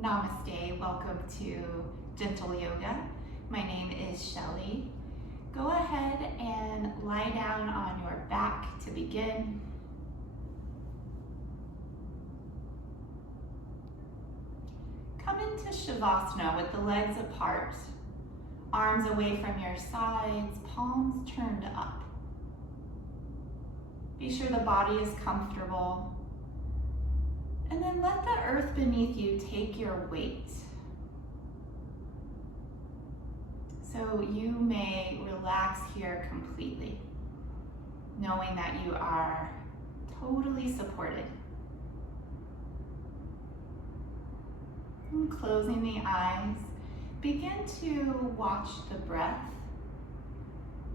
Namaste, welcome to Gentle Yoga. My name is Shelley. Go ahead and lie down on your back to begin. Come into Shavasana with the legs apart, arms away from your sides, palms turned up. Be sure the body is comfortable. And then let the earth beneath you take your weight. So you may relax here completely, knowing that you are totally supported. And closing the eyes, begin to watch the breath,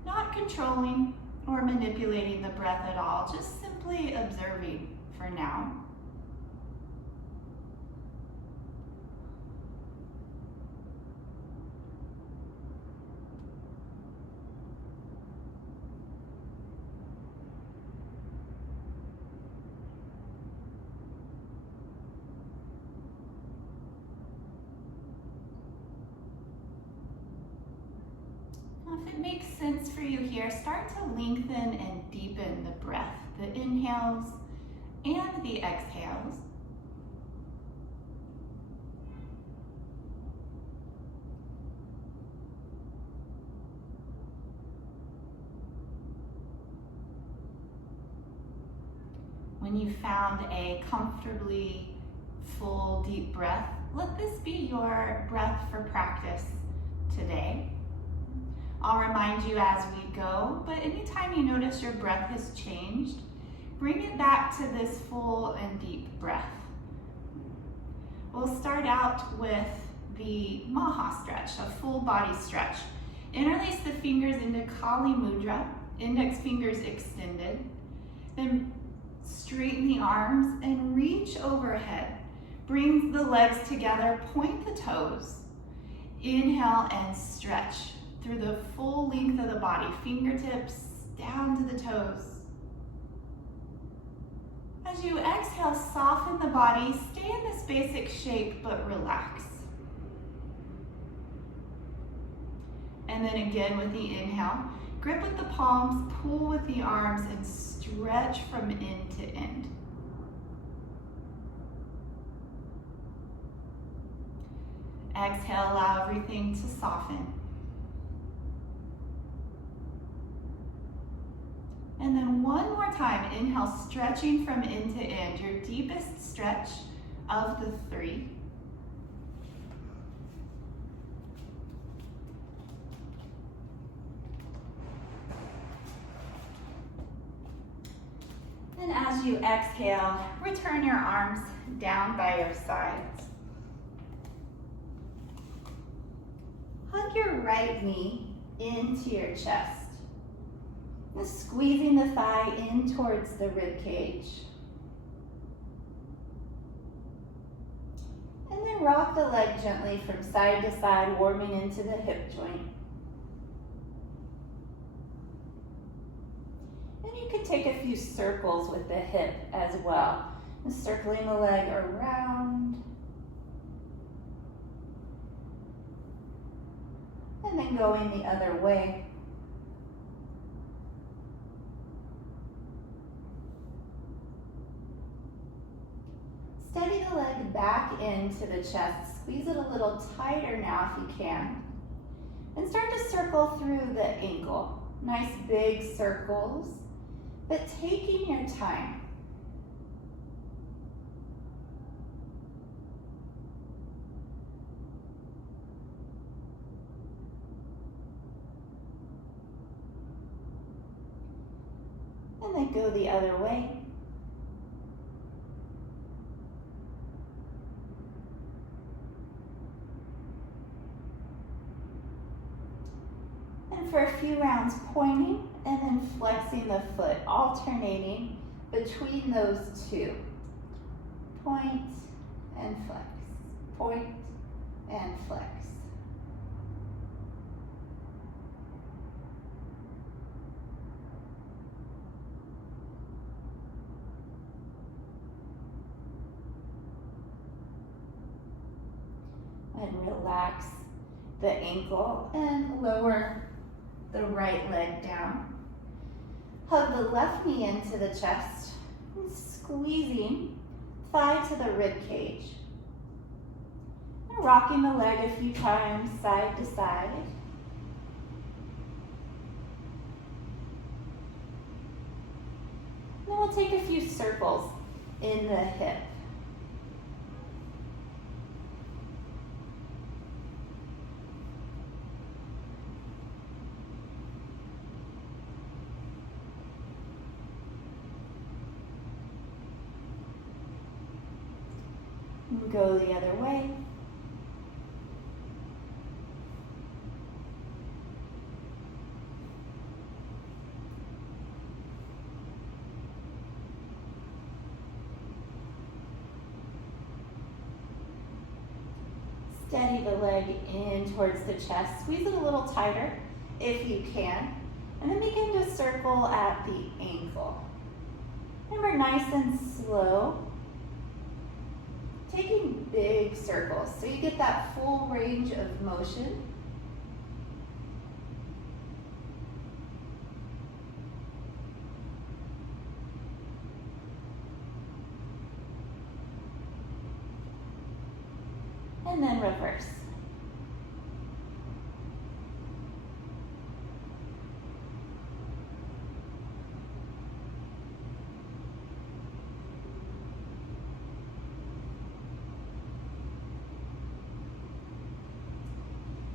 not controlling or manipulating the breath at all, just simply observing for now. If it makes sense for you here, start to lengthen and deepen the breath, the inhales and the exhales. When you found a comfortably full, deep breath, let this be your breath for practice today. I'll remind you as we go, but anytime you notice your breath has changed, bring it back to this full and deep breath. We'll start out with the Maha stretch, a full body stretch. Interlace the fingers into Kali Mudra, index fingers extended. Then straighten the arms and reach overhead. Bring the legs together, point the toes. Inhale and stretch through the full length of the body, fingertips down to the toes. As you exhale, soften the body, stay in this basic shape, but relax. And then again with the inhale, grip with the palms, pull with the arms, and stretch from end to end. Exhale, allow everything to soften. And then one more time, inhale, stretching from end to end, your deepest stretch of the three. And as you exhale, return your arms down by your sides. Hug your right knee into your chest. Squeezing the thigh in towards the rib cage. And then rock the leg gently from side to side, warming into the hip joint. And you could take a few circles with the hip as well. Circling the leg around. And then going the other way. Steady the leg back into the chest. Squeeze it a little tighter now if you can. And start to circle through the ankle. Nice big circles, but taking your time. And then go the other way. For a few rounds, pointing and then flexing the foot, alternating between those two. Point and flex, point and flex. And relax the ankle and lower the right leg down. Hug the left knee into the chest, squeezing thigh to the rib cage. And rocking the leg a few times side to side. Then we'll take a few circles in the hip. And go the other way. Steady the leg in towards the chest. Squeeze it a little tighter if you can. And then begin to circle at the ankle. Remember, nice and slow. Taking big circles so you get that full range of motion. And then reverse.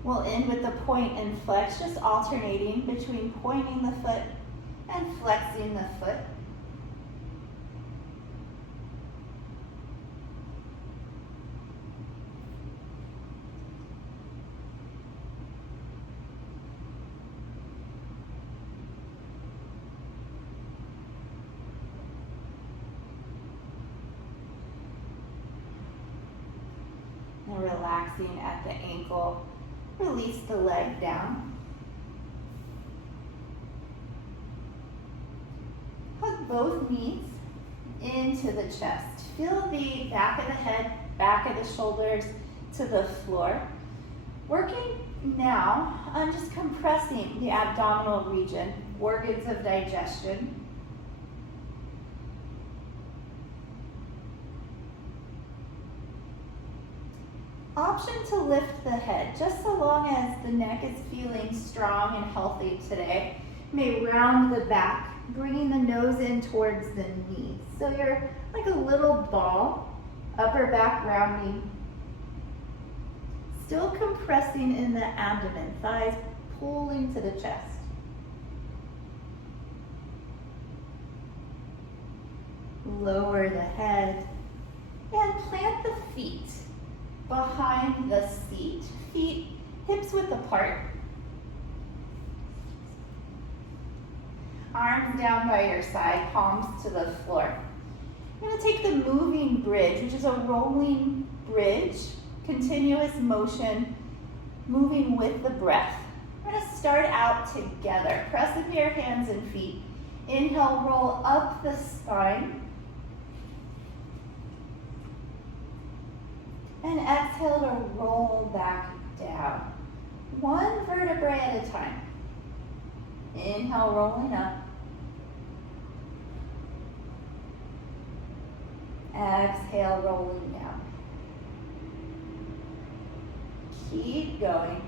We'll end with the point and flex, just alternating between pointing the foot and flexing the foot. And relaxing at the ankle. Release the leg down. Hug both knees into the chest. Feel the back of the head, back of the shoulders to the floor. Working now on just compressing the abdominal region, organs of digestion. Option to lift the head, just so long as the neck is feeling strong and healthy today. You may round the back, bringing the nose in towards the knees. So you're like a little ball, upper back rounding. Still compressing in the abdomen, thighs pulling to the chest. Lower the head and plant the feet behind the seat, feet hips width apart. Arms down by your side, palms to the floor. You're going to take the moving bridge, which is a rolling bridge, continuous motion, moving with the breath. We're going to start out together. Press into your hands and feet. Inhale, roll up the spine. And exhale to roll back down. One vertebrae at a time. Inhale, rolling up. Exhale, rolling down. Keep going.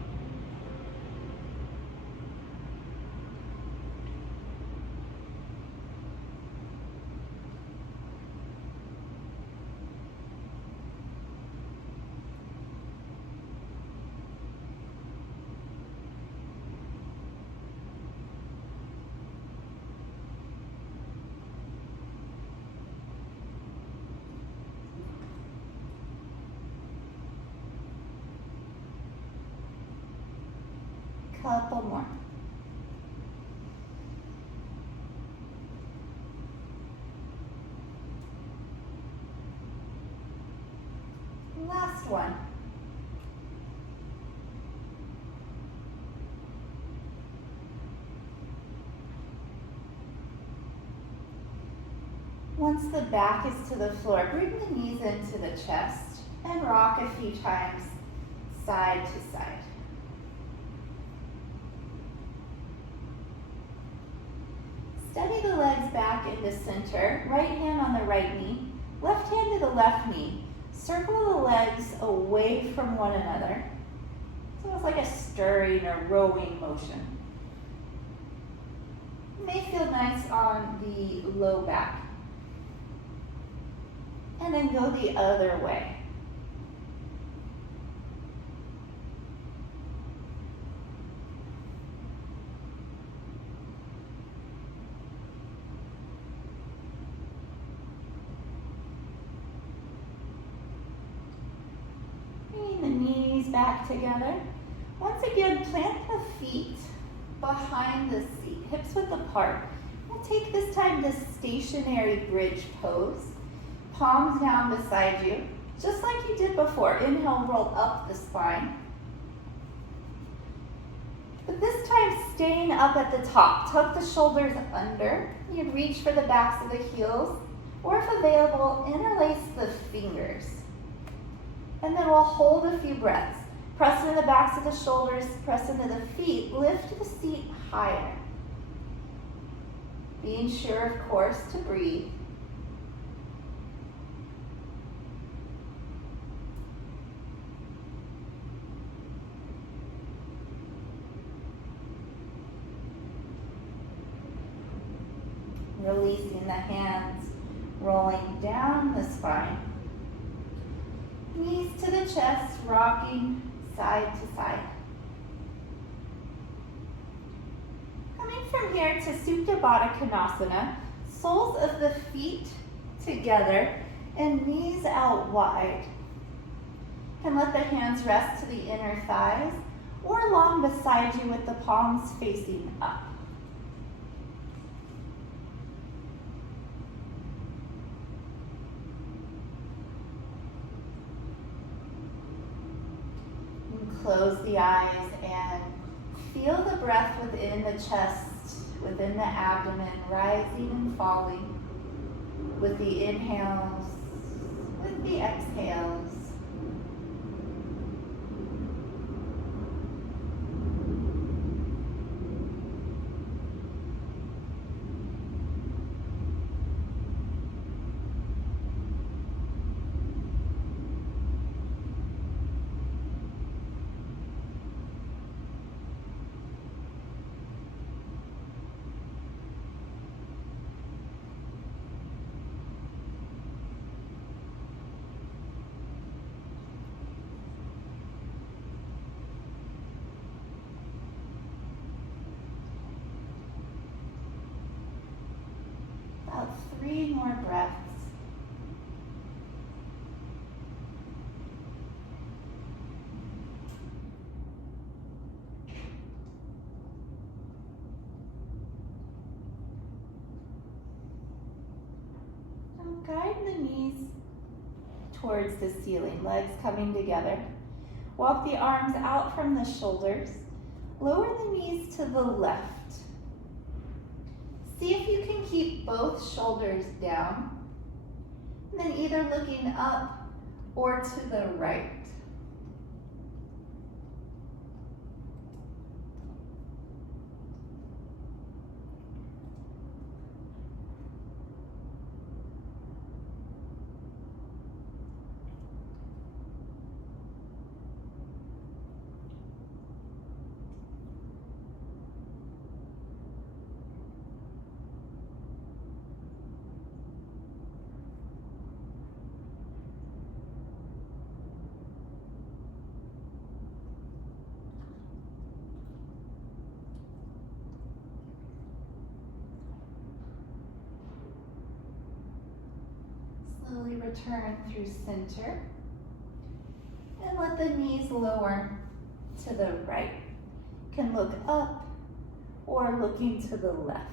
Couple more. Last one. Once the back is to the floor, bring the knees into the chest and rock a few times side to side. Steady the legs back into center, right hand on the right knee, left hand to the left knee. Circle the legs away from one another. It's almost like a stirring or rowing motion. It may feel nice on the low back. And then go the other way. Bring the knees back together. Once again, plant the feet behind the seat, hips width apart. We'll take this time to stationary bridge pose. Palms down beside you, just like you did before. Inhale, roll up the spine. But this time, staying up at the top. Tuck the shoulders under. You reach for the backs of the heels, or if available, interlace the fingers. And then we'll hold a few breaths. Press into the backs of the shoulders, press into the feet, lift the seat higher. Being sure, of course, to breathe. Releasing the hands, rolling down the spine. Knees to the chest, rocking side to side. Coming from here to Supta Baddha Konasana, soles of the feet together and knees out wide. And let the hands rest to the inner thighs or long beside you with the palms facing up. Close the eyes and feel the breath within the chest, within the abdomen, rising and falling with the inhales, with the exhales. About 3 more breaths. Now guide the knees towards the ceiling, legs coming together. Walk the arms out from the shoulders. Lower the knees to the left. See if you can keep both shoulders down, and then either looking up or to the right. Slowly return through center and let the knees lower to the right. You can look up or looking to the left.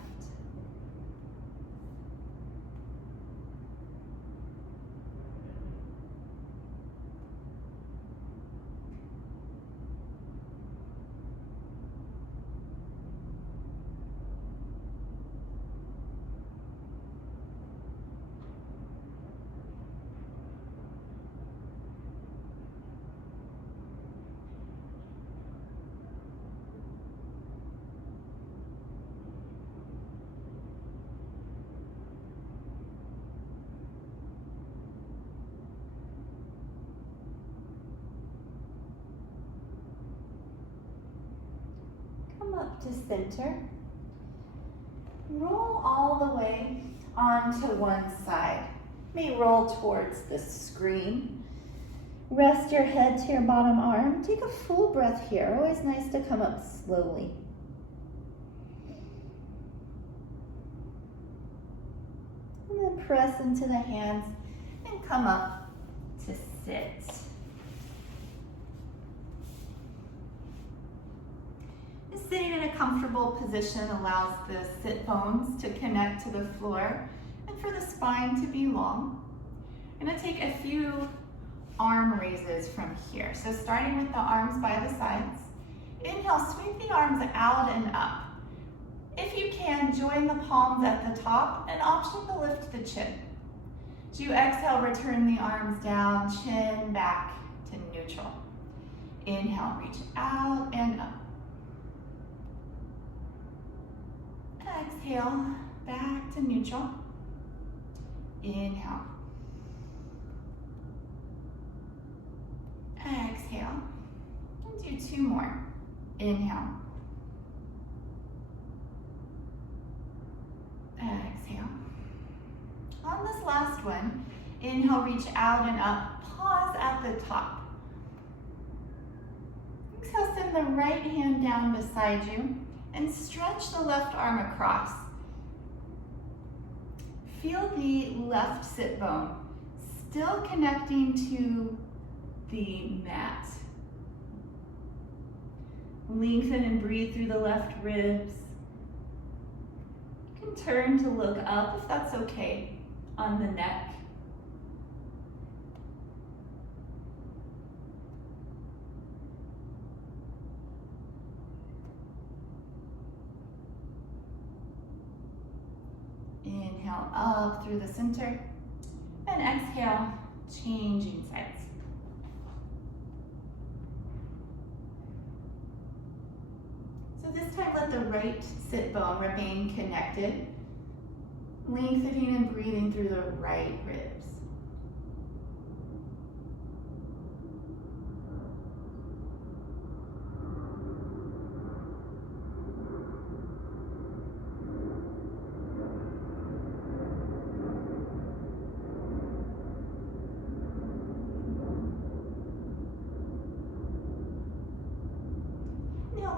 up to center. Roll all the way onto one side. May roll towards the screen. Rest your head to your bottom arm. Take a full breath here. Always nice to come up slowly. And then press into the hands and come up to sit. Sitting in a comfortable position allows the sit bones to connect to the floor and for the spine to be long. I'm going to take a few arm raises from here. So starting with the arms by the sides. Inhale, sweep the arms out and up. If you can, join the palms at the top, an option to lift the chin. As you exhale, return the arms down, chin back to neutral. Inhale, reach out and up. Exhale, back to neutral. Inhale. Exhale. And do two more. Inhale. Exhale. On this last one, inhale, reach out and up. Pause at the top. Exhale, send the right hand down beside you and stretch the left arm across. Feel the left sit bone still connecting to the mat. Lengthen and breathe through the left ribs. You can turn to look up if that's okay on the neck. Inhale up through the center, and exhale, changing sides. So this time let the right sit bone remain connected, lengthening and breathing through the right ribs.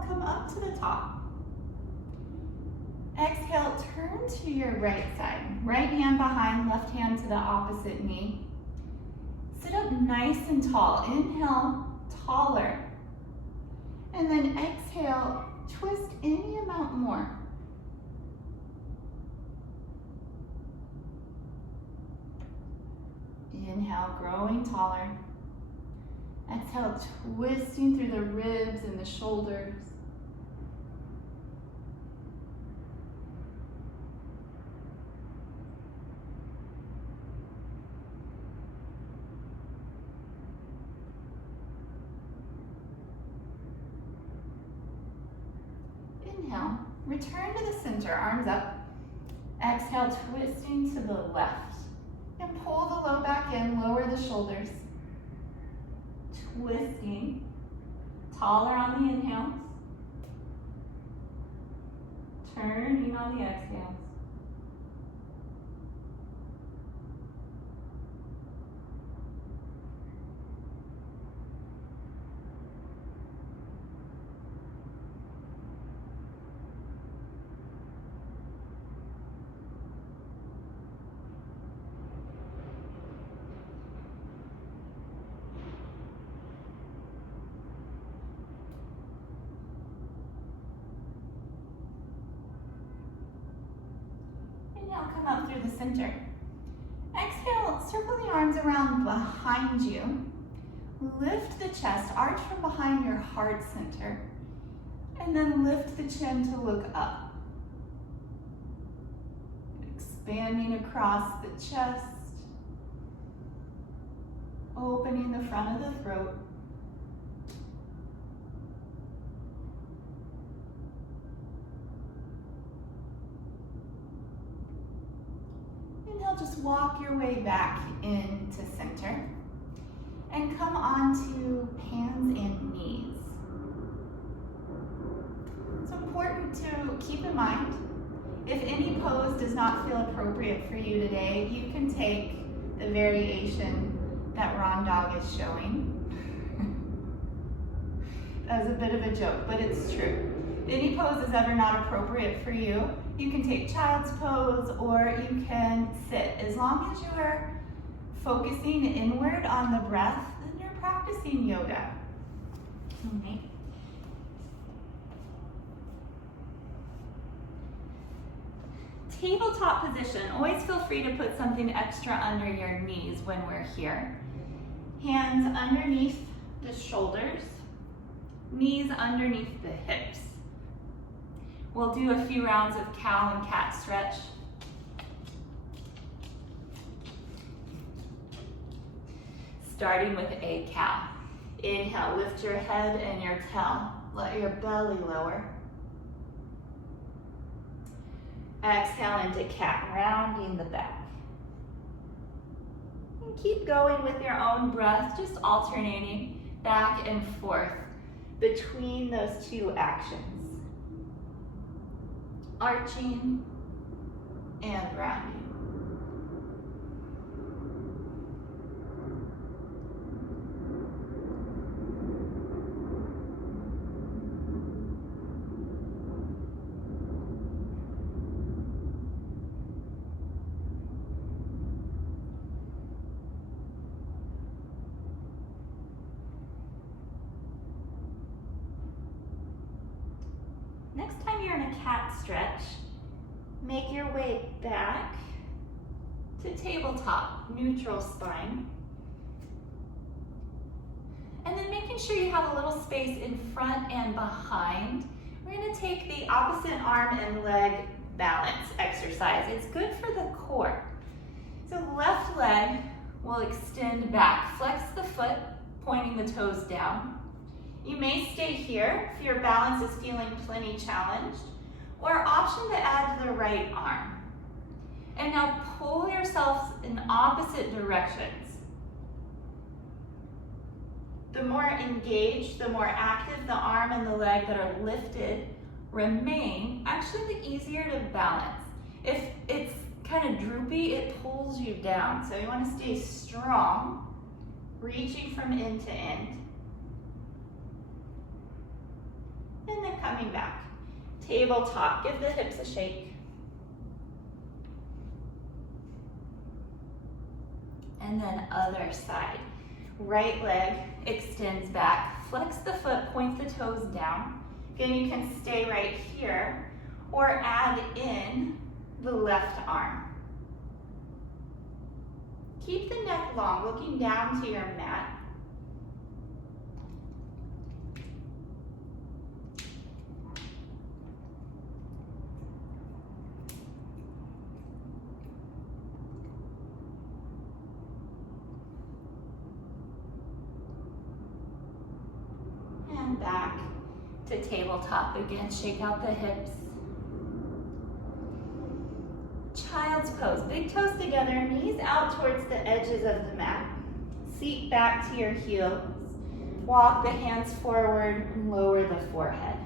Come up to the top. Exhale, turn to your right side. Right hand behind, left hand to the opposite knee. Sit up nice and tall. Inhale, taller. And then exhale, twist any amount more. Inhale, growing taller. Exhale, twisting through the ribs and the shoulders. Inhale, return to the center, arms up. Exhale, twisting to the left. And pull the low back in, lower the shoulders. Twisting, taller on the inhales, turning on the exhales. Now come up through the center. Exhale, circle the arms around behind you. Lift the chest, arch from behind your heart center. And then lift the chin to look up. Expanding across the chest. Opening the front of the throat. Inhale, just walk your way back into center and come onto hands and knees. It's important to keep in mind, if any pose does not feel appropriate for you today, you can take the variation that Ron Dog is showing. That was a bit of a joke, but it's true. If any pose is ever not appropriate for you, you can take child's pose or you can sit. As long as you are focusing inward on the breath, then you're practicing yoga. Okay. Tabletop position. Always feel free to put something extra under your knees when we're here. Hands underneath the shoulders, knees underneath the hips. We'll do a few rounds of cow and cat stretch. Starting with a cow. Inhale, lift your head and your tail. Let your belly lower. Exhale into cat, rounding the back. And keep going with your own breath, just alternating back and forth between those two actions. Arching and rounding. Next time you're in a cat stretch, make your way back to tabletop, neutral spine. And then making sure you have a little space in front and behind. We're going to take the opposite arm and leg balance exercise. It's good for the core. So left leg will extend back. Flex the foot, pointing the toes down. You may stay here if your balance is feeling plenty challenged, or option to add the right arm. And now pull yourselves in opposite directions. The more engaged, the more active the arm and the leg that are lifted remain, actually the easier to balance. If it's kind of droopy, it pulls you down. So you want to stay strong, reaching from end to end. And then coming back. Tabletop, give the hips a shake. And then other side. Right leg extends back. Flex the foot, point the toes down. Again, you can stay right here or add in the left arm. Keep the neck long, looking down to your mat. Back to tabletop again. Shake out the hips. Child's pose. Big toes together, knees out towards the edges of the mat. Seat back to your heels. Walk the hands forward and lower the forehead.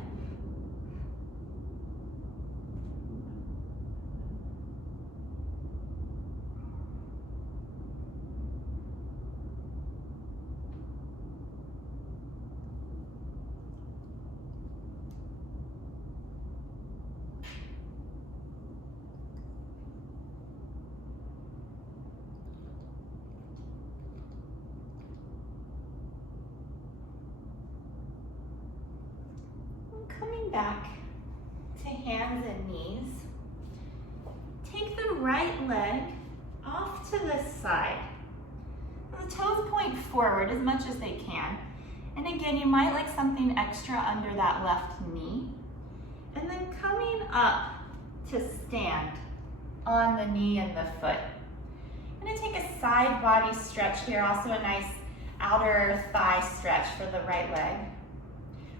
Coming back to hands and knees. Take the right leg off to the side. The toes point forward as much as they can. And again, you might like something extra under that left knee. And then coming up to stand on the knee and the foot. I'm going to take a side body stretch here, also a nice outer thigh stretch for the right leg.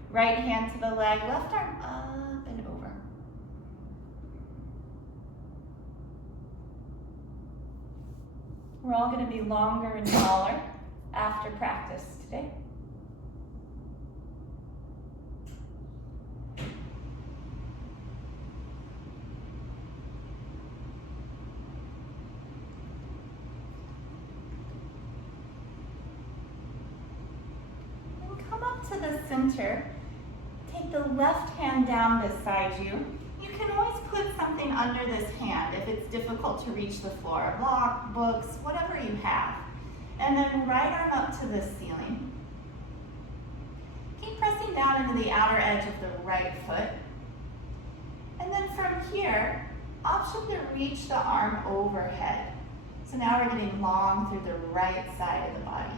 Right hand to the leg, left arm up and over. We're all going to be longer and taller after practice today. center. Take the left hand down beside you. You can always put something under this hand if it's difficult to reach the floor. A block, books, whatever you have. And then right arm up to the ceiling. Keep pressing down into the outer edge of the right foot. And then from here, option to reach the arm overhead. So now we're getting long through the right side of the body.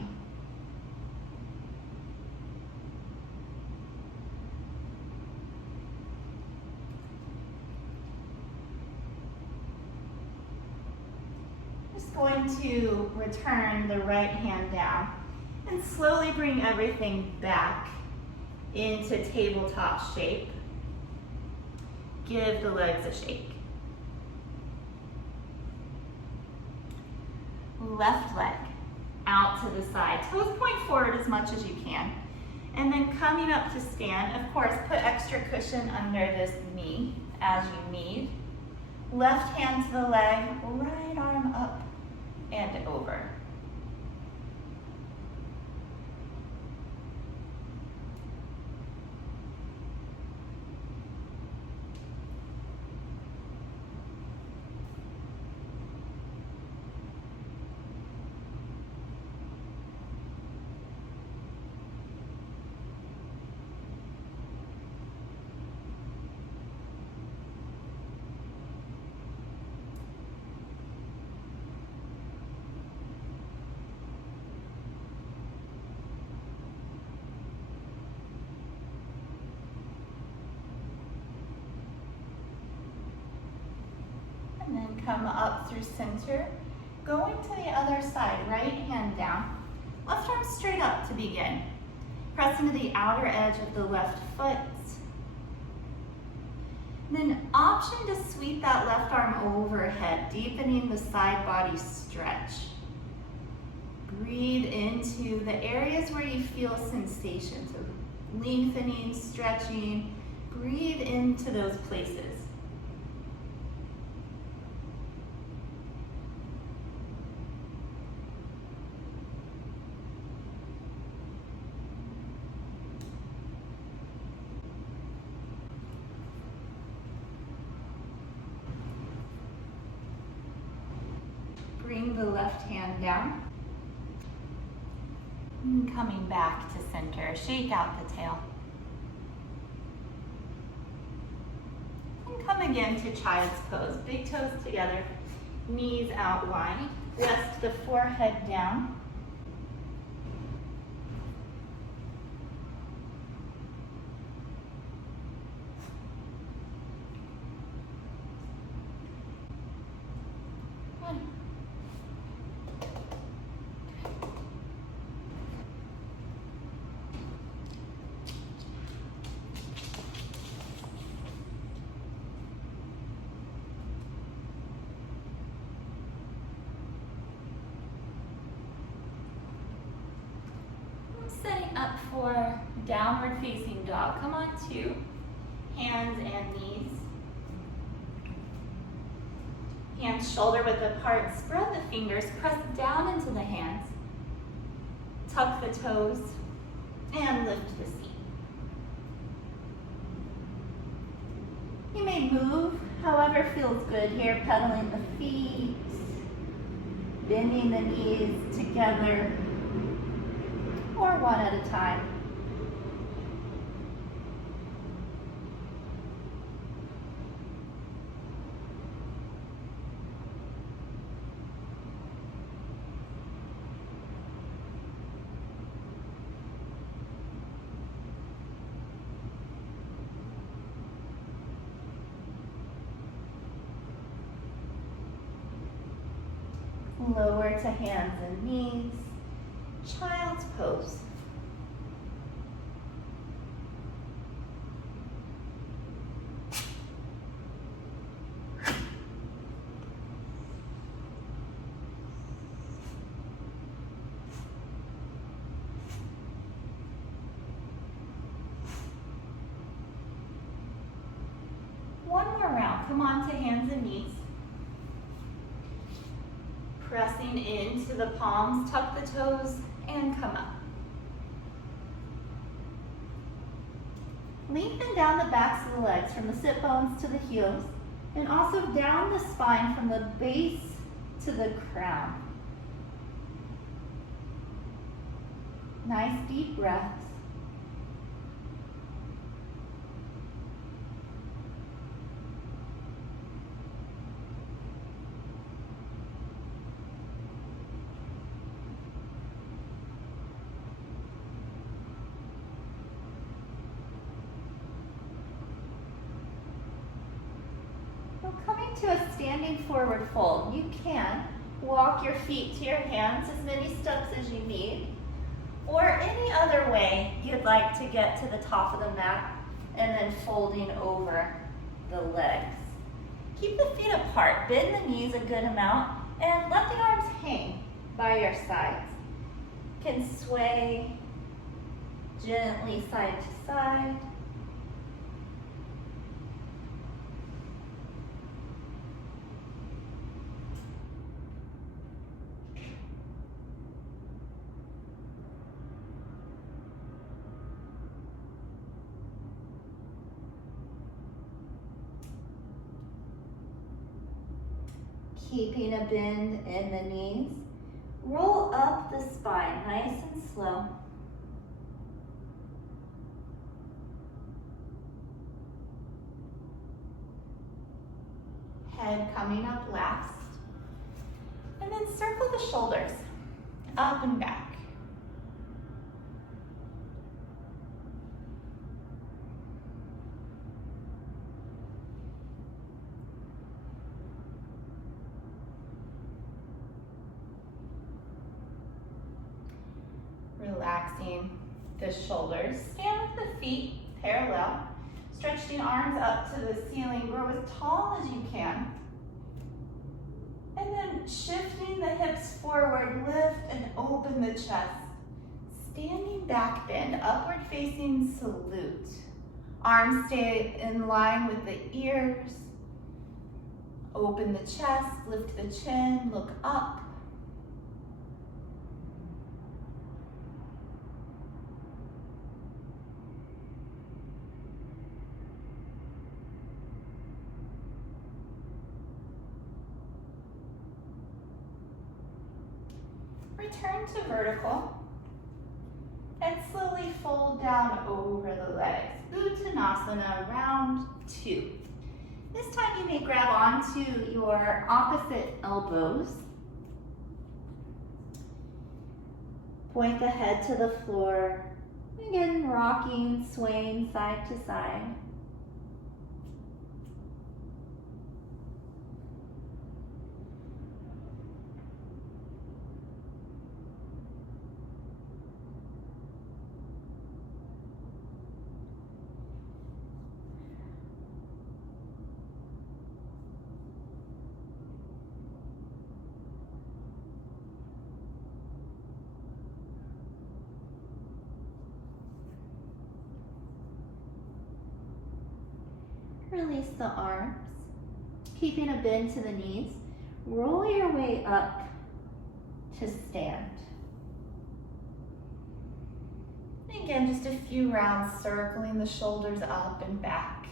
Just going to return the right hand down and slowly bring everything back into tabletop shape. Give the legs a shake. Left leg out to the side. Toes point forward as much as you can. And then coming up to stand, of course, put extra cushion under this knee as you need. Left hand to the leg, right arm up and over. And then come up through center. Going to the other side, right hand down. Left arm straight up to begin. Press into the outer edge of the left foot. Then option to sweep that left arm overhead, deepening the side body stretch. Breathe into the areas where you feel sensations of lengthening, stretching. Breathe into those places. Bring the left hand down. And coming back to center, shake out the tail. And come again to child's pose. Big toes together, knees out wide. Rest the forehead down. Setting up for downward facing dog. Come on to hands and knees. Hands shoulder width apart. Spread the fingers. Press down into the hands. Tuck the toes and lift the seat. You may move however feels good here. Pedaling the feet. Bending the knees together. Or one at a time. Lower to hands and knees. Child's pose. One more round. Come on to hands and knees. Pressing into the palms, tuck the toes, and come up. Lengthen down the backs of the legs from the sit bones to the heels, and also down the spine from the base to the crown. Nice deep breaths. Coming to a standing forward fold, you can walk your feet to your hands, as many steps as you need, or any other way you'd like to get to the top of the mat, and then folding over the legs. Keep the feet apart, bend the knees a good amount, and let the arms hang by your sides. You can sway gently side to side. Keeping a bend in the knees. Roll up the spine, nice and slow. Head coming up last. And then circle the shoulders up and back. Relaxing the shoulders. Stand with the feet parallel. Stretch the arms up to the ceiling. Grow as tall as you can. And then shifting the hips forward, lift and open the chest. Standing back bend, upward facing salute. Arms stay in line with the ears. Open the chest, lift the chin, look up. Return to vertical and slowly fold down over the legs. Uttanasana, round 2. This time you may grab onto your opposite elbows. Point the head to the floor. Again, rocking, swaying side to side. Release the arms, keeping a bend to the knees. Roll your way up to stand. Again, just a few rounds circling the shoulders up and back.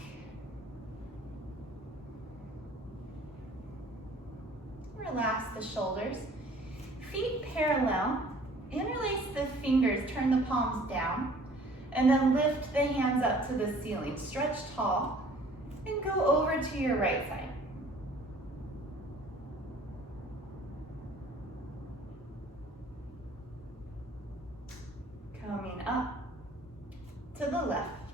Relax the shoulders. Feet parallel. Interlace the fingers, turn the palms down, and then lift the hands up to the ceiling. Stretch tall. And go over to your right side. Coming up to the left.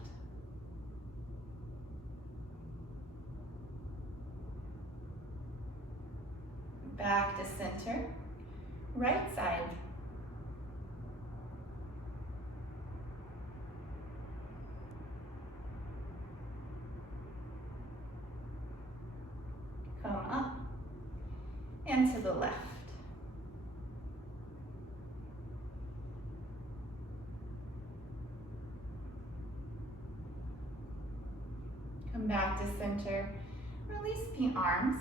Back to center. Right side. Come up and to the left. Come back to center. Release the arms.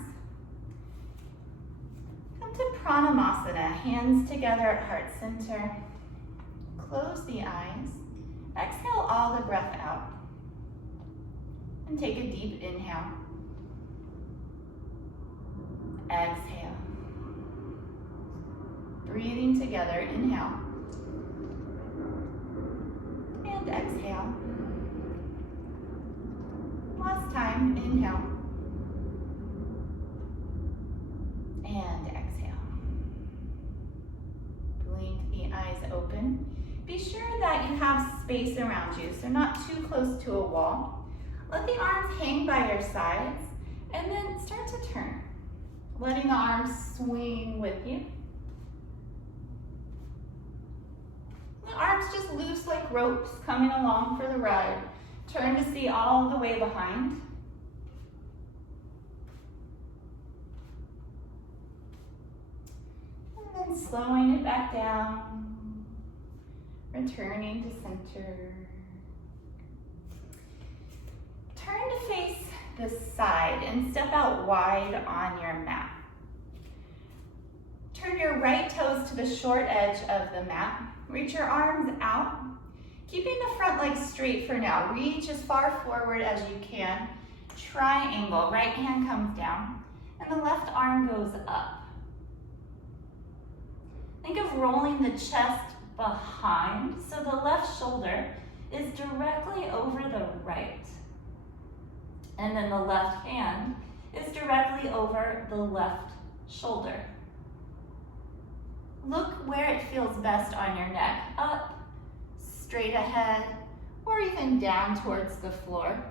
Come to Pranamasana, hands together at heart center. Close the eyes. Exhale all the breath out. And take a deep inhale. Exhale. Breathing together, inhale. And exhale. Last time, inhale. And exhale. Blink the eyes open. Be sure that you have space around you, so not too close to a wall. Let the arms hang by your sides, and then start to turn. Letting the arms swing with you. The arms just loose like ropes coming along for the ride. Turn to see all the way behind. And then slowing it back down. Returning to center. Turn to face the side and step out wide on your mat. Turn your right toes to the short edge of the mat. Reach your arms out, keeping the front leg straight for now. Reach as far forward as you can. Triangle, right hand comes down, and the left arm goes up. Think of rolling the chest behind, so the left shoulder is directly over the right. And then the left hand is directly over the left shoulder. Look where it feels best on your neck, up, straight ahead, or even down towards the floor.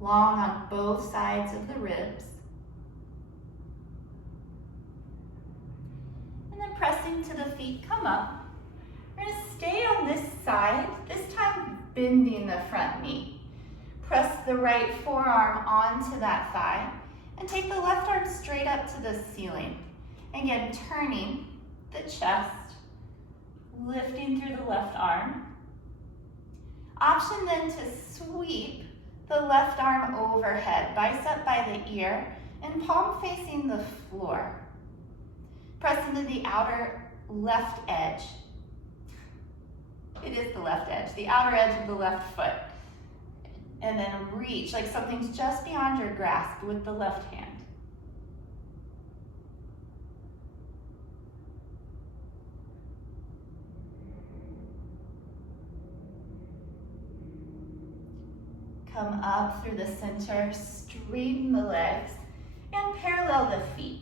Long on both sides of the ribs. And then pressing to the feet, come up. We're gonna stay on this side, this time bending the front knee. Press the right forearm onto that thigh and take the left arm straight up to the ceiling. Again, turning the chest, lifting through the left arm. Option then to sweep the left arm overhead, bicep by the ear, and palm facing the floor. Press into the outer left edge. It is the left edge, the outer edge of the left foot. And then reach like something's just beyond your grasp with the left hand. Come up through the center, straighten the legs, and parallel the feet.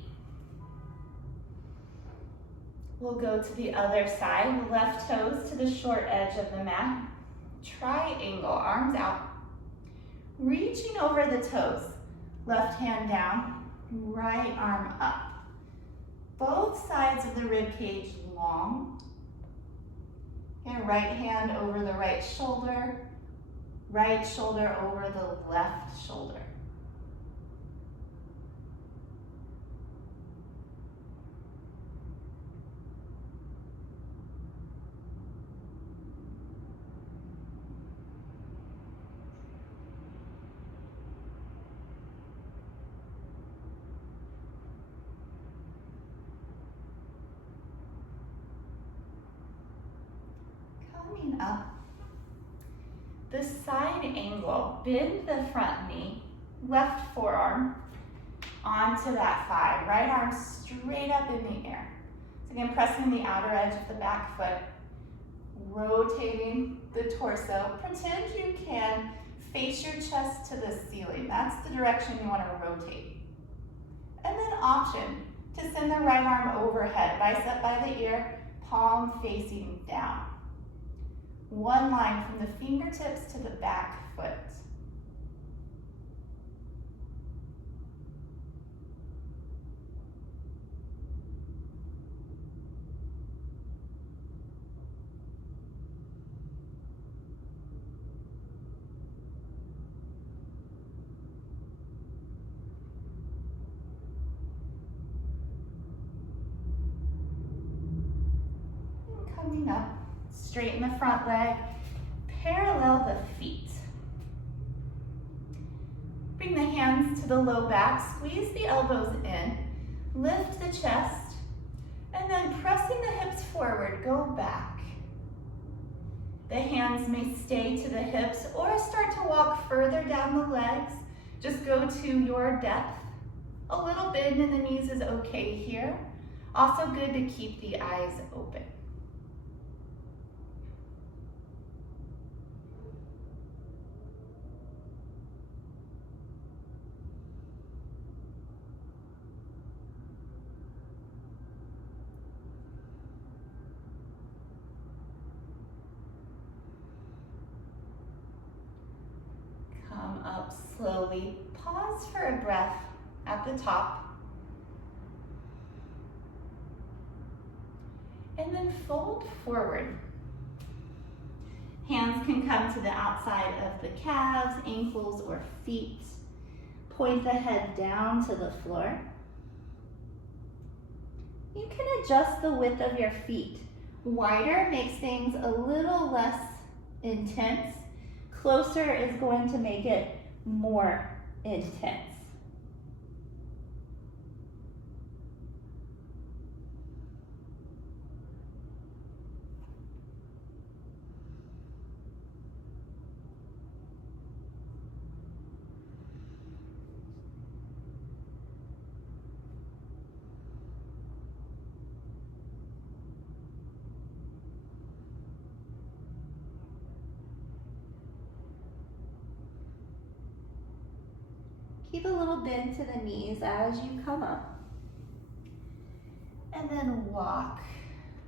We'll go to the other side, left toes to the short edge of the mat. Triangle, arms out. Reaching over the toes, left hand down, right arm up. Both sides of the rib cage long. And right hand over the right shoulder over the left shoulder. Coming up. The side angle, bend the front knee, left forearm onto that thigh, right arm straight up in the air. So again, pressing the outer edge of the back foot, rotating the torso. Pretend you can face your chest to the ceiling. That's the direction you want to rotate. And then option to send the right arm overhead, bicep by the ear, palm facing down. One line from the fingertips to the back foot. And coming up. Straighten the front leg, parallel the feet. Bring the hands to the low back, squeeze the elbows in, lift the chest, and then pressing the hips forward, go back. The hands may stay to the hips or start to walk further down the legs. Just go to your depth. A little bend in the knees is okay here. Also good to keep the eyes open. Come up slowly. Pause for a breath at the top. And then fold forward. Hands can come to the outside of the calves, ankles, or feet. Point the head down to the floor. You can adjust the width of your feet. Wider makes things a little less intense. Closer is going to make it more intense. Keep a little bend to the knees as you come up. And then walk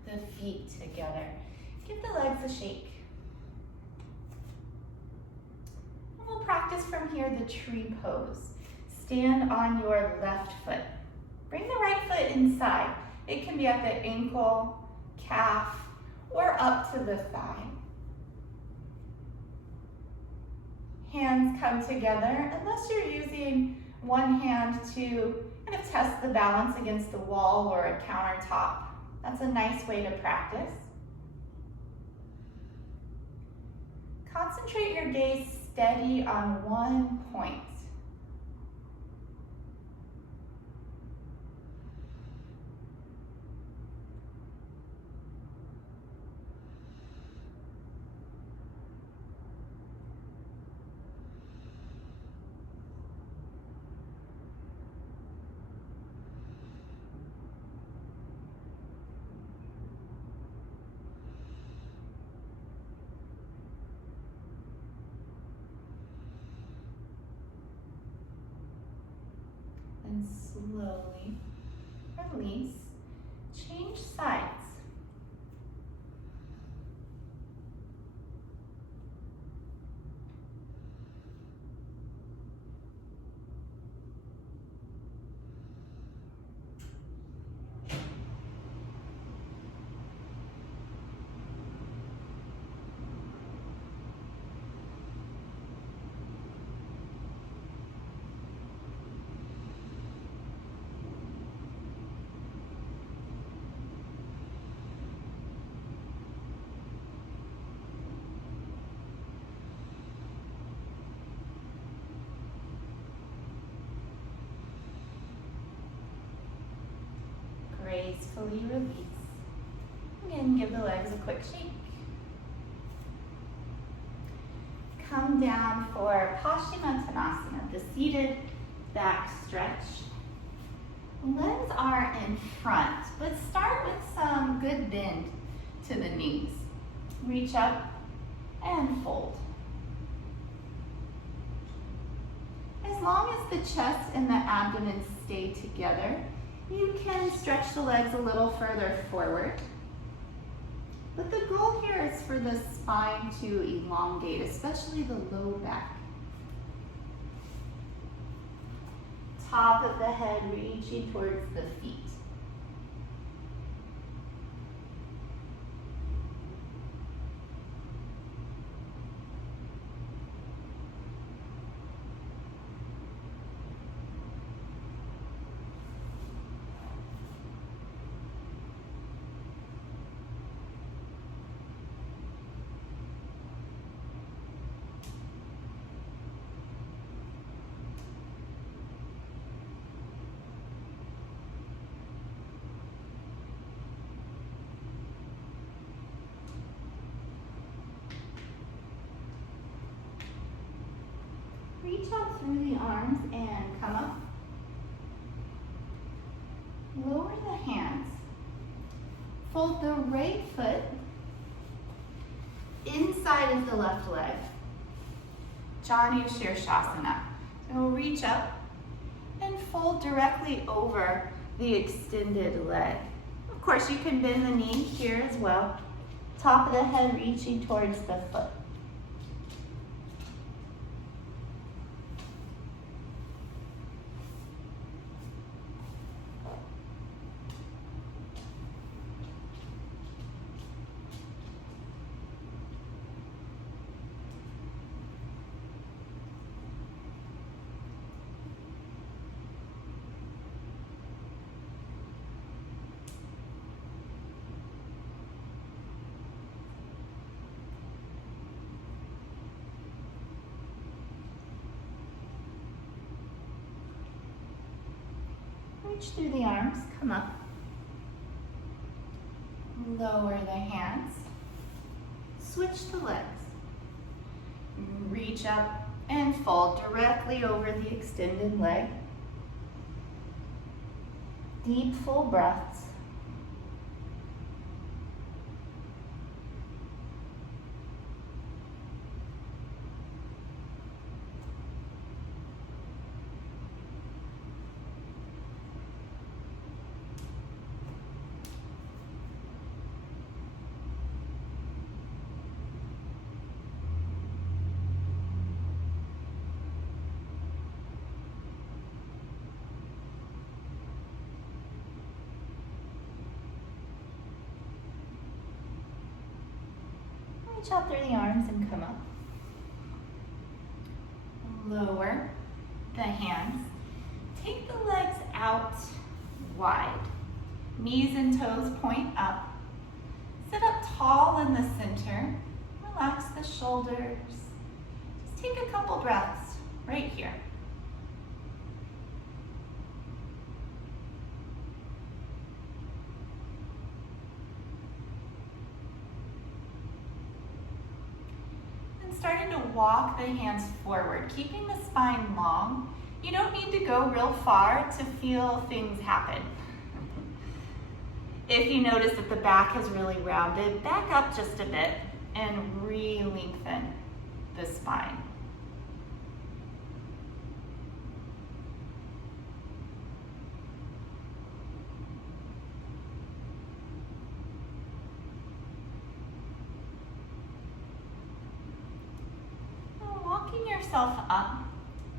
the feet together. Give the legs a shake. And we'll practice from here the tree pose. Stand on your left foot. Bring the right foot inside. It can be at the ankle, calf, or up to the thigh. Hands come together, unless you're using one hand to kind of test the balance against the wall or a countertop. That's a nice way to practice. Concentrate your gaze steady on one point. And slowly release. Change sides. Gracefully release. Again, give the legs a quick shake. Come down for Paschimottanasana, the seated back stretch. Legs are in front, but start with some good bend to the knees. Reach up and fold. As long as the chest and the abdomen stay together, you can stretch the legs a little further forward. But the goal here is for the spine to elongate, especially the low back. Top of the head reaching towards the feet. through the arms and come up. Lower the hands. Fold the right foot inside of the left leg. Janu Shirshasana. So we'll reach up and fold directly over the extended leg. Of course, you can bend the knee here as well. Top of the head reaching towards the foot. Reach through the arms, come up. Lower the hands. Switch the legs. Reach up and fold directly over the extended leg. Deep, full breaths. Reach out through the arms and come up. Lower the hands. Take the legs out wide. Knees and toes point up. Sit up tall in the center. Relax the shoulders. Just take a couple breaths right here. Starting to walk the hands forward, keeping the spine long. You don't need to go real far to feel things happen. If you notice that the back has really rounded, back up just a bit and re-lengthen the spine. Yourself up.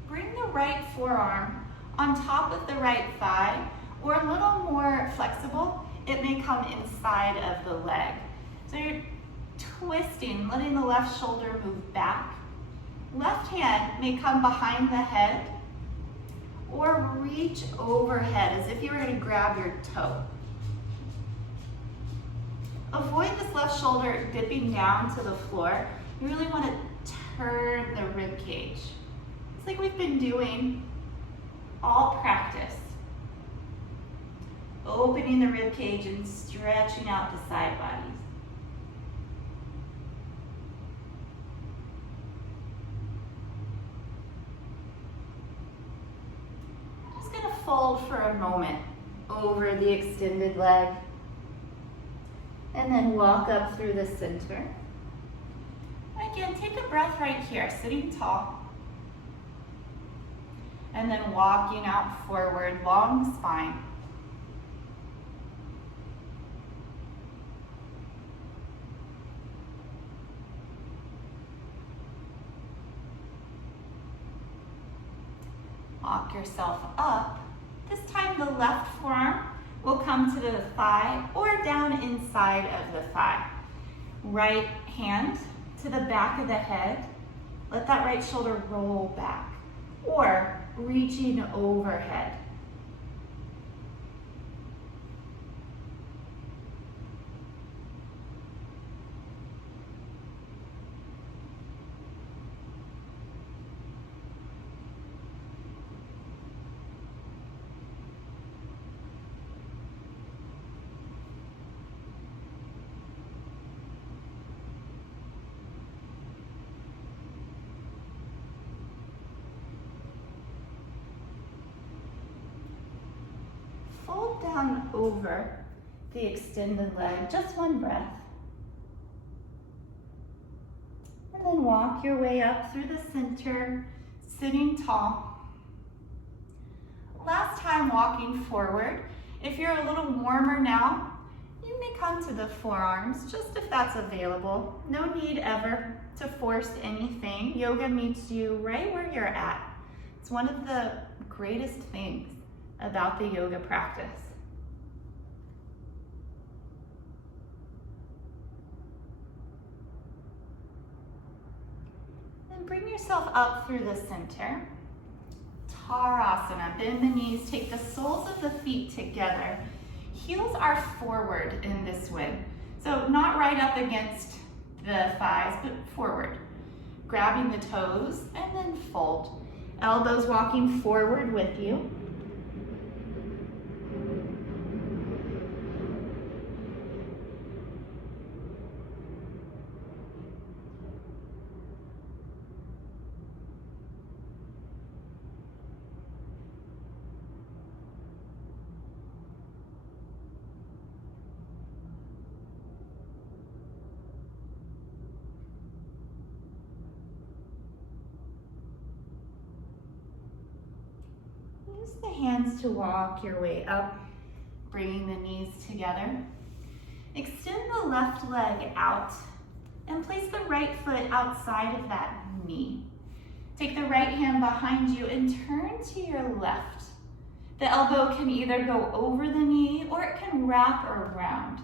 Bring the right forearm on top of the right thigh, or a little more flexible, it may come inside of the leg. So you're twisting, letting the left shoulder move back. Left hand may come behind the head or reach overhead as if you were going to grab your toe. Avoid this left shoulder dipping down to the floor. You really want to turn the rib cage. It's like we've been doing all practice. Opening the rib cage and stretching out the side bodies. I'm just going to fold for a moment over the extended leg and then walk up through the center. Again, take a breath right here, sitting tall. And then walking out forward, long spine. Walk yourself up. This time the left forearm will come to the thigh or down inside of the thigh. Right hand to the back of the head. Let that right shoulder roll back or reaching overhead. fold down over the extended leg, just one breath. And then walk your way up through the center, sitting tall. Last time walking forward. If you're a little warmer now, you may come to the forearms, just if that's available. No need ever to force anything. Yoga meets you right where you're at. It's one of the greatest things about the yoga practice. Then bring yourself up through the center. Tarasana, bend the knees, take the soles of the feet together. Heels are forward in this one. So not right up against the thighs, but forward. Grabbing the toes and then fold. Elbows walking forward with you. Use the hands to walk your way up, bringing the knees together. Extend the left leg out and place the right foot outside of that knee. Take the right hand behind you and turn to your left. The elbow can either go over the knee or it can wrap around.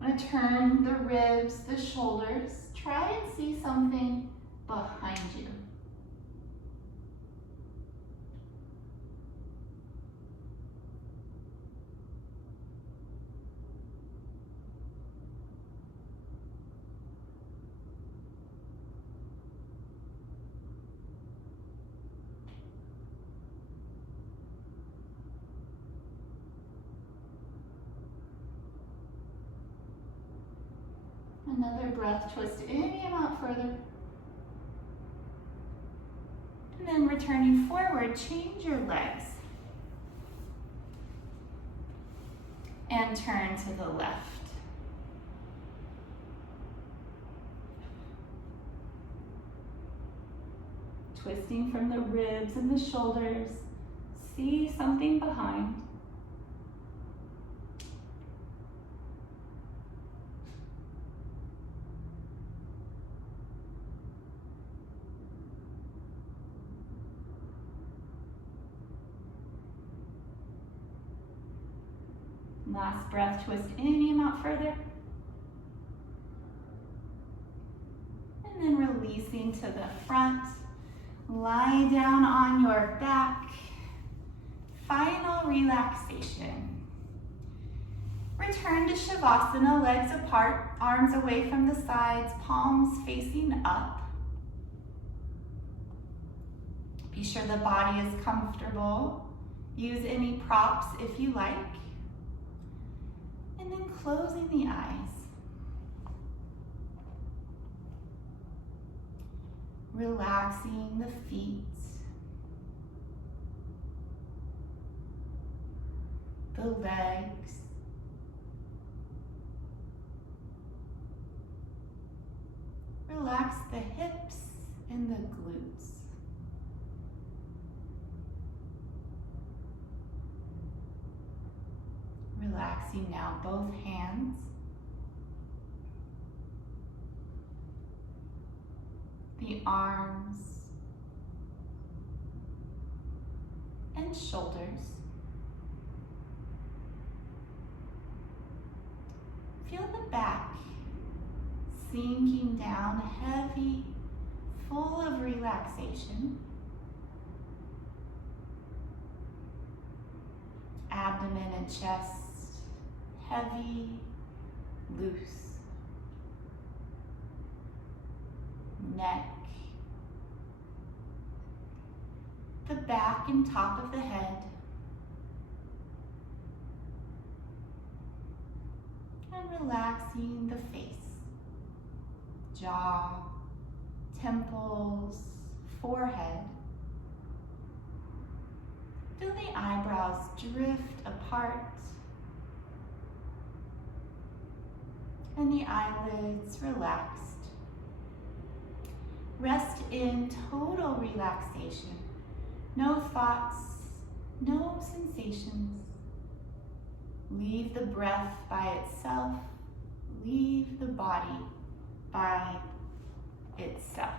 I'm going to turn the ribs, the shoulders. Try and see something behind you. Another breath, twist any amount further. And then returning forward, change your legs. And turn to the left. Twisting from the ribs and the shoulders. See something behind. Last breath, twist any amount further. And then releasing to the front. Lie down on your back. Final relaxation. Return to Shavasana, legs apart, arms away from the sides, palms facing up. Be sure the body is comfortable. Use any props if you like. And then closing the eyes. Relaxing the feet. The legs. Relax the hips and the glutes. Relaxing now both hands. The arms and shoulders. Feel the back sinking down, heavy, full of relaxation. Abdomen and chest, heavy, loose. Neck, the back and top of the head, and relaxing the face, jaw, temples, forehead, Feel the eyebrows drift apart and the eyelids relaxed. Rest in total relaxation. No thoughts, no sensations. Leave the breath by itself. Leave the body by itself.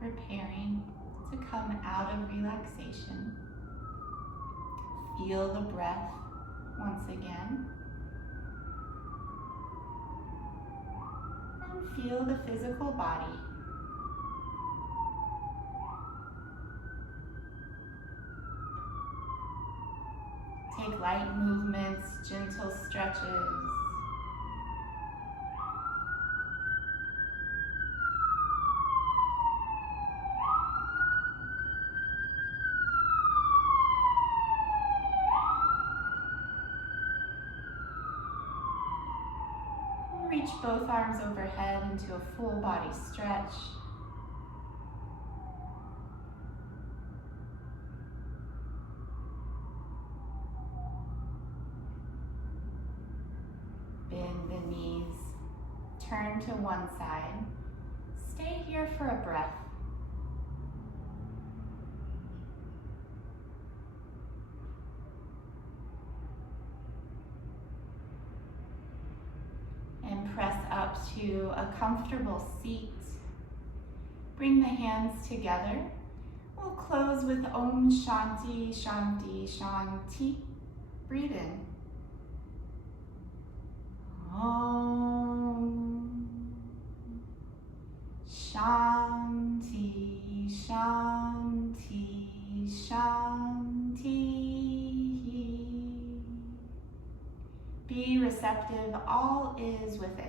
Preparing to come out of relaxation. Feel the breath once again. And feel the physical body. Take light movements, gentle stretches. Reach both arms overhead into a full body stretch. Bend the knees, turn to one side. Stay here for a breath. And press up to a comfortable seat. Bring the hands together. We'll close with Om Shanti, Shanti, Shanti. Breathe in. Om Shanti, Shanti, Shanti. Be receptive, all is within.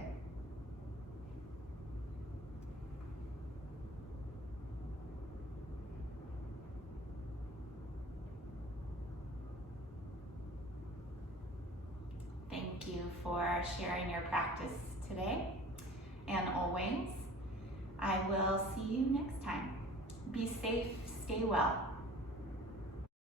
Thank you for sharing your practice today and always. I will see you next time. Be safe, stay well.